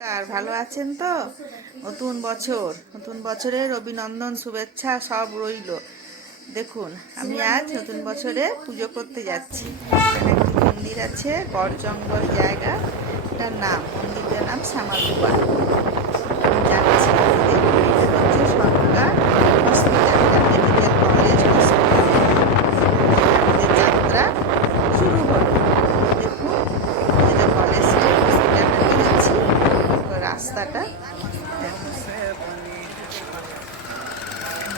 আর ভালো আছেন তো? নতুন বছরের অভিনন্দন শুভেচ্ছা সব রইল। দেখুন, আমি আজ নতুন বছরে পুজো করতে যাচ্ছি। এখানে একটি মন্দির আছে, গড় জঙ্গল জায়গা, এটার নাম মন্দিরটার নাম শ্যামাদুয়া। আমি যাচ্ছি। দেখুন, এটা হচ্ছে সরকার হসপিটাল, মেডিকেল কলেজ হসপিটাল। আমাদের যাত্রা শুরু হলো। দেখুন, এটা কলেজটা, হসপিটালটা বেরোচ্ছি। রাস্তাটা দেখুন,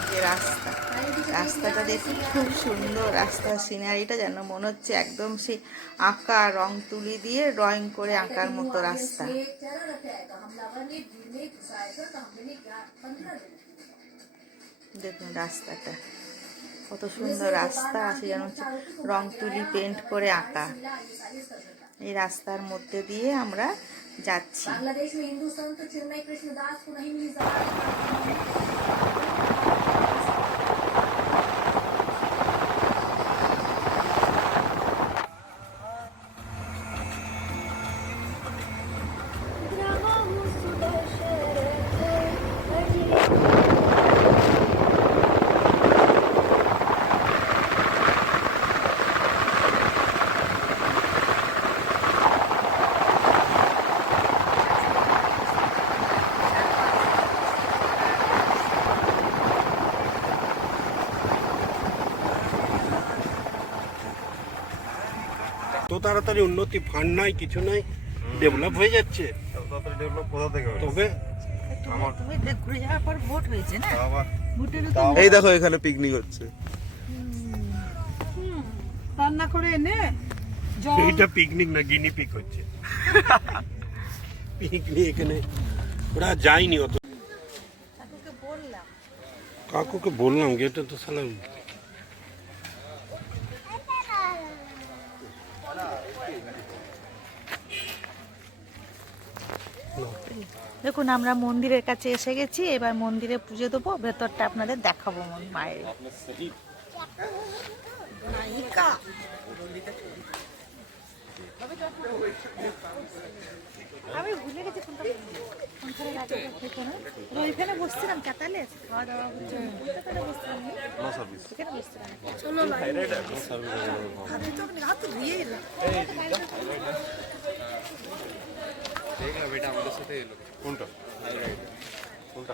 যে রাস্তাটা দেখুন, খুব সুন্দর রাস্তা। সিনারিটা যেন মনে হচ্ছে একদম সেই আঁকা, রং তুলি দিয়ে ড্রয়িং করে আঁকার মতো রাস্তা। দেখুন রাস্তাটা কত সুন্দর রাস্তা আছে, যেন হচ্ছে রং তুলি পেন্ট করে আঁকা। এই রাস্তার মধ্যে দিয়ে আমরা যাচ্ছি। তো তাড়াতাড়ি উন্নতি ফান্ড নাই, কিছু নাই, ডেভেলপ হয়ে যাচ্ছে। তবে এই দেখো এখানে পিকনিক হচ্ছে। রান্না করে এনে এইটা পিকনিক না, গিনি পিক হচ্ছে। পিকনিক এখানে ওরা যায়নি অত। কাকুকে বললাম গেটে তো সালা দেখুন, আমরা মন্দিরের কাছে এসে গেছি। এবার মন্দিরে পুজো দেবো, ভেতরটা আপনাদের দেখাবো। মায়ের আমি ভুলে গেছি ওইখানে বসছিলাম, কাতালে খাওয়া দাওয়া হচ্ছে, বেটা আমাদের সাথে এলো। কোনটা কোনটা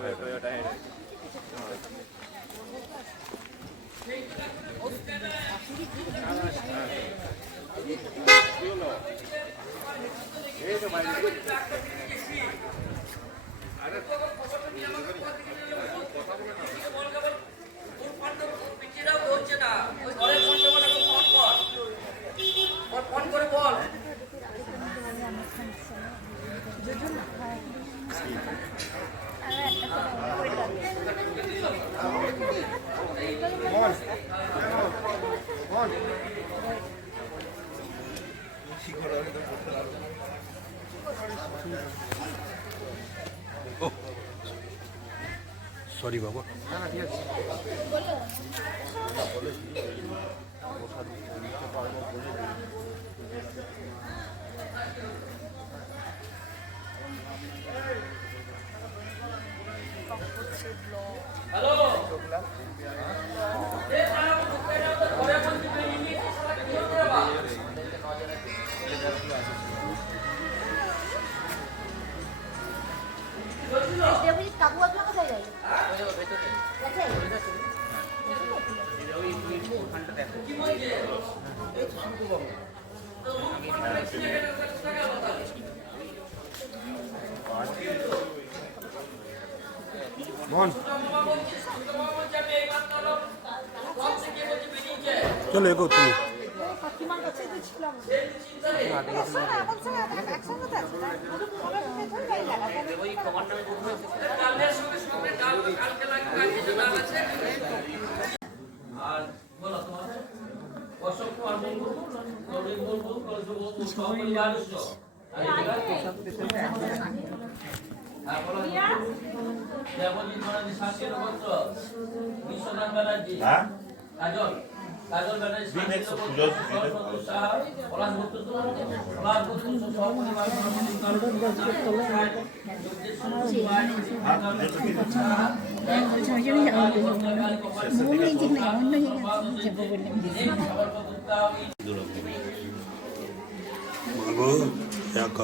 সরি বাবা। চলো এগো তুমি। দেবজিৎ ব্যানার্জি, শান্তি নক্ষত্র, বিশ্বনাথ ব্যানার্জি, কাজল। মাগো এক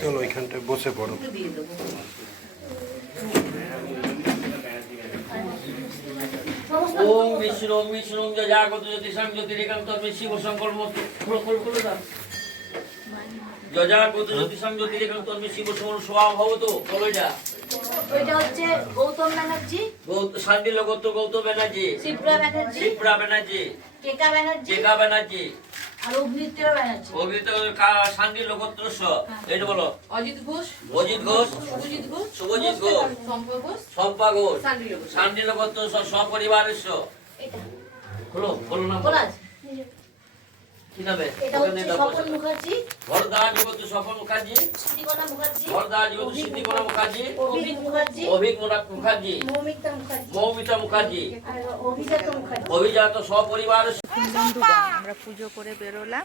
চলো ওইখানটায় বসে পড়ো। ওম বিষ্ণু জাগত জ্যোতিষাং জ্যোতিরেকান্ত শিব সংকল্প যজাগত জ্যোতিষাং জ্যোতিরেকান্ত শিব সংকল্প স্বভাব ভবতো বলোইটা ওইটা হচ্ছে গৌতম ব্যানার্জি, শান্তি লগত গৌতম ব্যানার্জি, শিপ্রা ব্যানার্জি, শিপ্রা ব্যানার্জি, কেকা ব্যানার্জি, জেকা ব্যানার্জি, আর অভিনেত্রী ব্যানার্জি। অভিত শান্তি লগত্রস্য এটা বলো। অজিত ঘোষ, অজিত ঘোষ, শুভজিৎ ঘোষ, শুভজিৎ ঘোষ, শম্পা ঘোষ, শম্পা ঘোষ, শান্তি লোক। শান্তি লগত্রস্য সপরিবারস্য। এটা বলো বলো না বলা আছে। কি নামে? এটা হচ্ছে স্বপন মুখার্জি, ভরদা জীবত স্বপন মুখার্জি, সিদ্ধিকণা মুখার্জি, ভরদা জীবত সিদ্ধিকণা মুখার্জি, অভিক মুখার্জি, অভিক মুখার্জি, মৌমিতা মুখার্জি, মৌমিতা মুখার্জি, আর অভিজাত মুখার্জি। অভিজাত সপরিবার। বন্ধুগণ, আমরা পুজো করে বেরোলাম।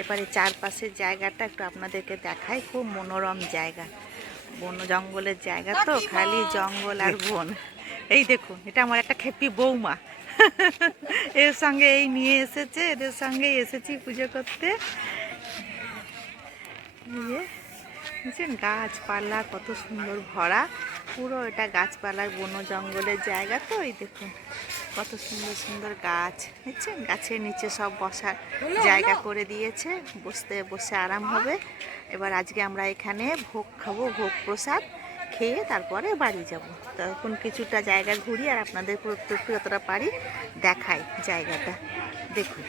এবারে চারপাশের জায়গাটা একটু আপনাদেরকে দেখাই। খুব মনোরম জায়গা, বন জঙ্গলের জায়গা তো, খালি জঙ্গল আর বন। এই দেখুন, এটা আমার একটা খেপি বৌমা, এর সঙ্গে এই নিয়ে এসেছে, এদের সঙ্গেই এসেছি পুজো করতে। বুঝছেন, গাছপালা কত সুন্দর ভরা, পুরো এটা গাছপালার বন জঙ্গলের জায়গা তো। এই দেখুন কত সুন্দর সুন্দর গাছ, বুঝছেন, গাছের নিচে সব বসার জায়গা করে দিয়েছে, বসে আরাম হবে। এবার আজকে আমরা এখানে ভোগ খাবো, ভোগ প্রসাদ খেয়ে তারপরে বাড়ি যাব। তখন কিছুটা জায়গা ঘুরি আর আপনাদের যতটা পারি দেখাই জায়গাটা। দেখুন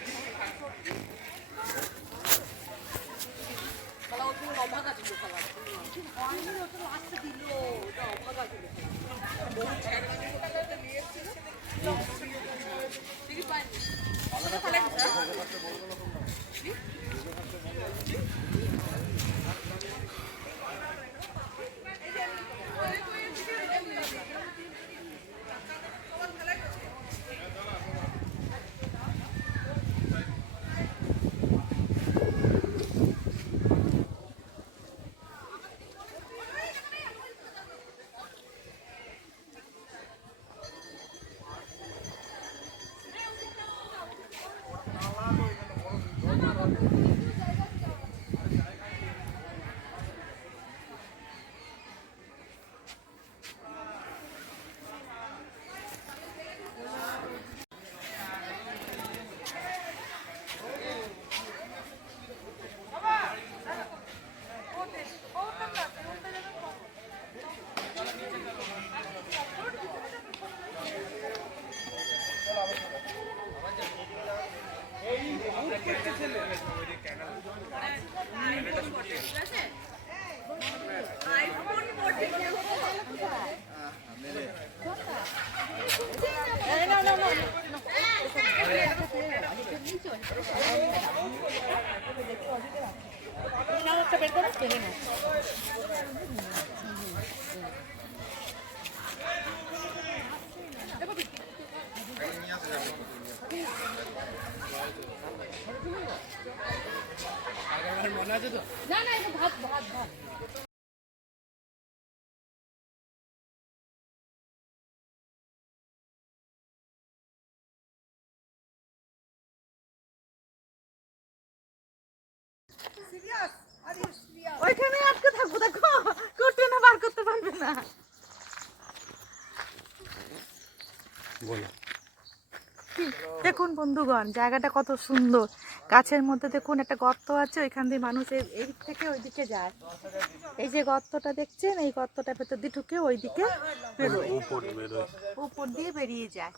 ওইখানে আটকে থাকবো, দেখো করতে না, বার করতে পারবে না। দেখুন বন্ধুগণ, জায়গাটা কত সুন্দর। গাছের মধ্যে দেখুন একটা গর্ত আছে, ওইখান দিয়ে মানুষ এই দিক থেকে ওই দিকে যায়। এই যে গর্তটা দেখছেন, এই গর্তটা ভেতর দিয়ে ঢুকে ওই দিকে বেরোয়, উপর দিয়ে বেরিয়ে যায়।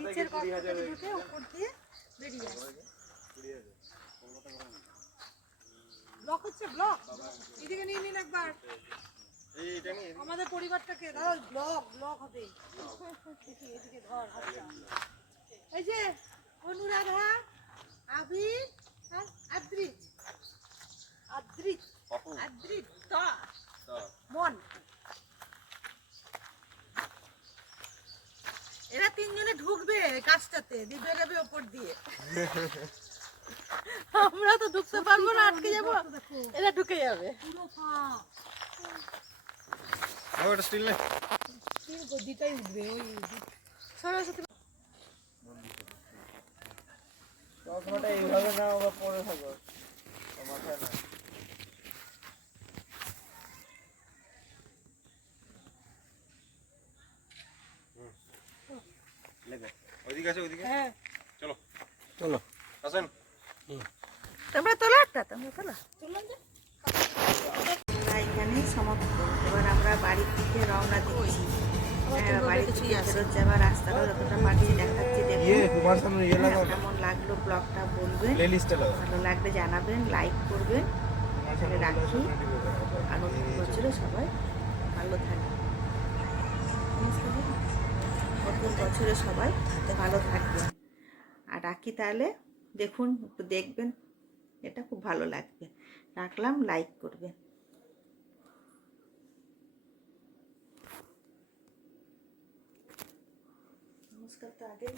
নিচের গর্তটা ঢুকে উপর দিয়ে বেরিয়ে আসে। ব্লক হচ্ছে, ব্লক এদিকে নিয়ে নিন একবার। আমাদের পরিবারটাকে ধর ব্লগ ব্লগ হবে দেখি এদিকে ধর আচ্ছা এই যে অনুরাধা আবির আর আদ্রিত আদ্রিত আদ্রিত তা মন এরা তিনজনে ঢুকবে কাজটাতে দিয়ে বেরোবে ওপর দিয়ে আমরা তো ঢুকতে পারবো না আটকে যাবো এরা ঢুকে যাবে পুরো ফাঁক ওটা স্টিল নেই তিন গদিটাই উঠবে ওই সরস্বতী ওইদিকে আছে ওইদিকে হ্যাঁ চলো চলো আসেন তোমরা তোলো একটা তোমরা তোলো আমরা এখানেই সমাপ্ত। এবার আমরা বাড়ির দিকে রওনা দিচ্ছি। বাড়ির দিকে ফেরত যাবার রাস্তাটা যতটা পারছি দেখাচ্ছি। দেখুন তোমার সামনে কেমন লাগলো ব্লগটা বলবেন, লিস্টে লাগাও ভালো লাগলে জানাবেন, লাইক করবেন। তাহলে রাখি, আর নতুন বছরে সবাই ভালো থাকবে। নতুন বছরে সবাই ভালো থাকবেন। আর রাখি তাহলে দেখুন, একটু দেখবেন, এটা খুব ভালো লাগবে। রাখলাম, লাইক করবেন। নমস্কার তো আগে